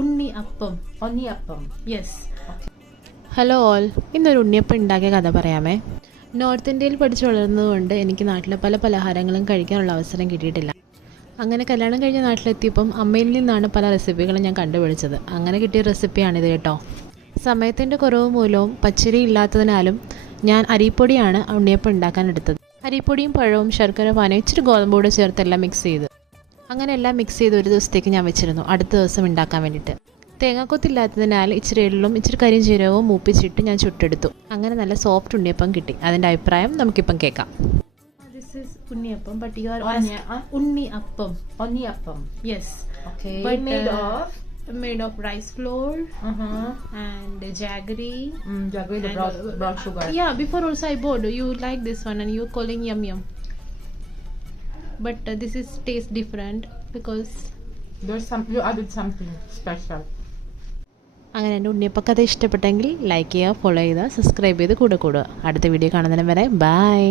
ഉണ്ണിയപ്പം. ഉണ്ണിയപ്പം. Yes. Hello all, ഇന്നൊരു ഉണ്ണിയപ്പം ഉണ്ടാക്കിയ കഥ പറയാമേ. നോർത്ത് ഇന്ത്യയിൽ പഠിച്ചു വളർന്നതുകൊണ്ട് എനിക്ക് നാട്ടിലെ പല പലഹാരങ്ങളും കഴിക്കാനുള്ള അവസരം കിട്ടിയിട്ടില്ല. അങ്ങനെ കല്യാണം കഴിഞ്ഞ നാട്ടിലെത്തിയപ്പം അമ്മയിൽ നിന്നാണ് പല റെസിപ്പികളും ഞാൻ കണ്ടുപിടിച്ചത്. അങ്ങനെ കിട്ടിയ റെസിപ്പിയാണിത് കേട്ടോ. സമയത്തിൻ്റെ കുറവ് മൂലവും പച്ചരി ഇല്ലാത്തതിനാലും ഞാൻ അരിപ്പൊടിയാണ് ഉണ്ണിയപ്പം ഉണ്ടാക്കാൻ എടുത്തത്. അരിപ്പൊടിയും പഴവും ശർക്കര പാനയും ഇച്ചിരി ഗോതമ്പ് കൂടെ ചേർത്തെല്ലാം മിക്സ് ചെയ്തു. അങ്ങനെ എല്ലാം മിക്സ് ചെയ്ത് ഒരു ദിവസത്തേക്ക് ഞാൻ വെച്ചിരുന്നു, അടുത്ത ദിവസം ഉണ്ടാക്കാൻ വേണ്ടിയിട്ട്. തേങ്ങാക്കൊത്തില്ലാത്തതിനാൽ ഇച്ചിരി എള്ളും ഇച്ചിരി കരിഞ്ചീരകവും മൂപ്പിച്ചിട്ട് ഞാൻ ചുട്ടെടുത്തു. അങ്ങനെ നല്ല സോഫ്റ്റ് ഉണ്ണിയപ്പം കിട്ടി. അതിൻ്റെ അഭിപ്രായം നമുക്കിപ്പം കേൾക്കാം. This is unniyapam, but you are unniyappam. Unniyapam. Yes. Okay. But Made of rice flour and jaggery. Jaggery, the brown sugar. Yeah, before also I bought. You like this one and you calling yum yum. But this is taste different because You added something special. അങ്ങനെ എൻ്റെ ഉണ്ണിയപ്പക്കഥ ഇഷ്ടപ്പെട്ടെങ്കിൽ like ചെയ്യുക, follow ചെയ്യുക, subscribe ചെയ്ത് കൂടെ കൂടുക. അടുത്ത video കാണുന്നതിന് വരെ ബൈ.